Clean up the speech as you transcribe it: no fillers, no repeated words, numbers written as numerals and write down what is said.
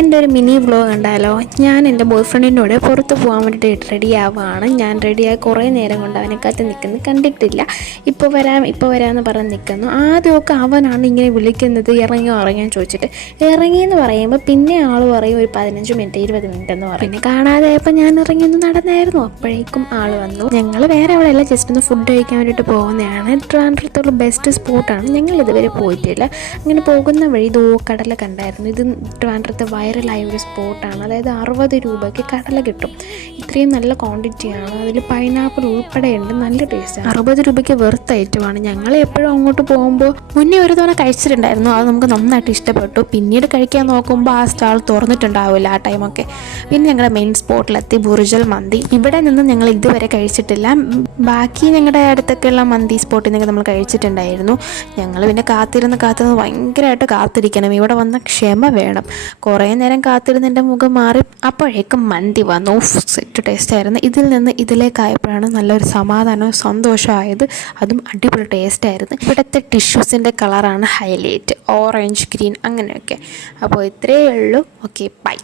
എൻ്റെ ഒരു mini vlog കണ്ടാലോ. ഞാൻ എൻ്റെ ബോയ് ഫ്രണ്ടിൻ്റെ കൂടെ പുറത്ത് പോകാൻ വേണ്ടിയിട്ട് റെഡി ആവുകയാണ്. ഞാൻ റെഡിയായി കുറേ നേരം കൊണ്ട് അവനെ കാത്ത് നിൽക്കുന്നു, കണ്ടിട്ടില്ല. ഇപ്പോൾ വരാമെന്ന് പറഞ്ഞ് നിൽക്കുന്നു. ആദ്യമൊക്കെ അവനാണ് ഇങ്ങനെ വിളിക്കുന്നത്, ഇറങ്ങാൻ ചോദിച്ചിട്ട്. ഇറങ്ങിയെന്ന് പറയുമ്പോൾ പിന്നെ ആൾ പറയും ഒരു 15 മിനിറ്റ് 20 മിനിറ്റ് എന്ന് പറയും. പിന്നെ കാണാതായപ്പോൾ ഞാൻ ഇറങ്ങിയൊന്ന് നടന്നായിരുന്നു. അപ്പോഴേക്കും ആൾ വന്നു. ഞങ്ങൾ വേറെ എവിടെയല്ല, ജസ്റ്റ് ഒന്ന് ഫുഡ് കഴിക്കാൻ വേണ്ടിയിട്ട് പോകുന്നതാണ്. ട്രിവാൻഡ്രത്തുള്ള ബെസ്റ്റ് സ്പോട്ടാണ്. ഞങ്ങൾ ഇതുവരെ പോയിട്ടില്ല. അങ്ങനെ പോകുന്ന വഴി കടല കണ്ടായിരുന്നു. ഇത് ട്രിവാൻഡ്രത്ത് വൈറലായ ഒരു സ്പോട്ടാണ്. അതായത് 60 രൂപയ്ക്ക് കടല കിട്ടും. ഇത്രയും നല്ല ക്വാണ്ടിറ്റിയാണ്. അതിൽ പൈനാപ്പിൾ ഉൾപ്പെടെയുണ്ട്. നല്ല ടേസ്റ്റാണ്. 60 രൂപയ്ക്ക് വെറുത്ത് ഐറ്റമാണ്. ഞങ്ങൾ എപ്പോഴും അങ്ങോട്ട് പോകുമ്പോൾ മുന്നേ ഒരു തവണ കഴിച്ചിട്ടുണ്ടായിരുന്നു. അത് നമുക്ക് നന്നായിട്ട് ഇഷ്ടപ്പെട്ടു. പിന്നീട് കഴിക്കാൻ നോക്കുമ്പോൾ ആ സ്റ്റാൾ തുറന്നിട്ടുണ്ടാവില്ല ആ ടൈമൊക്കെ. പിന്നെ ഞങ്ങളുടെ മെയിൻ സ്പോട്ടിലെത്തി, ബുർജൽ മന്തി. ഇവിടെ നിന്ന് ഞങ്ങൾ ഇതുവരെ കഴിച്ചിട്ടില്ല. ബാക്കി ഞങ്ങളുടെ അടുത്തൊക്കെയുള്ള മന്തി സ്പോട്ടിൽ നിന്നൊക്കെ നമ്മൾ കഴിച്ചിട്ടുണ്ടായിരുന്നു. ഞങ്ങൾ പിന്നെ കാത്തിരുന്ന് ഭയങ്കരമായിട്ട് കാത്തിരിക്കണം. ഇവിടെ വന്ന ക്ഷമ വേണം. കുറേ നേരം കാത്തിരുന്ന് എൻ്റെ മുഖം മാറി. അപ്പോഴേക്കും മന്തി വന്നു. സെറ്റ് ടേസ്റ്റായിരുന്നു. ഇതിൽ നിന്ന് ഇതിലേക്കായപ്പോഴാണ് നല്ലൊരു സമാധാനവും സന്തോഷമായത്. അതും അടിപൊളി ടേസ്റ്റായിരുന്നു. ഇവിടുത്തെ ടിഷ്യൂസിൻ്റെ കളറാണ് ഹൈലൈറ്റ്, ഓറഞ്ച്, ഗ്രീൻ അങ്ങനെയൊക്കെ. അപ്പോൾ ഇത്രയേ ഉള്ളൂ. Okay, by.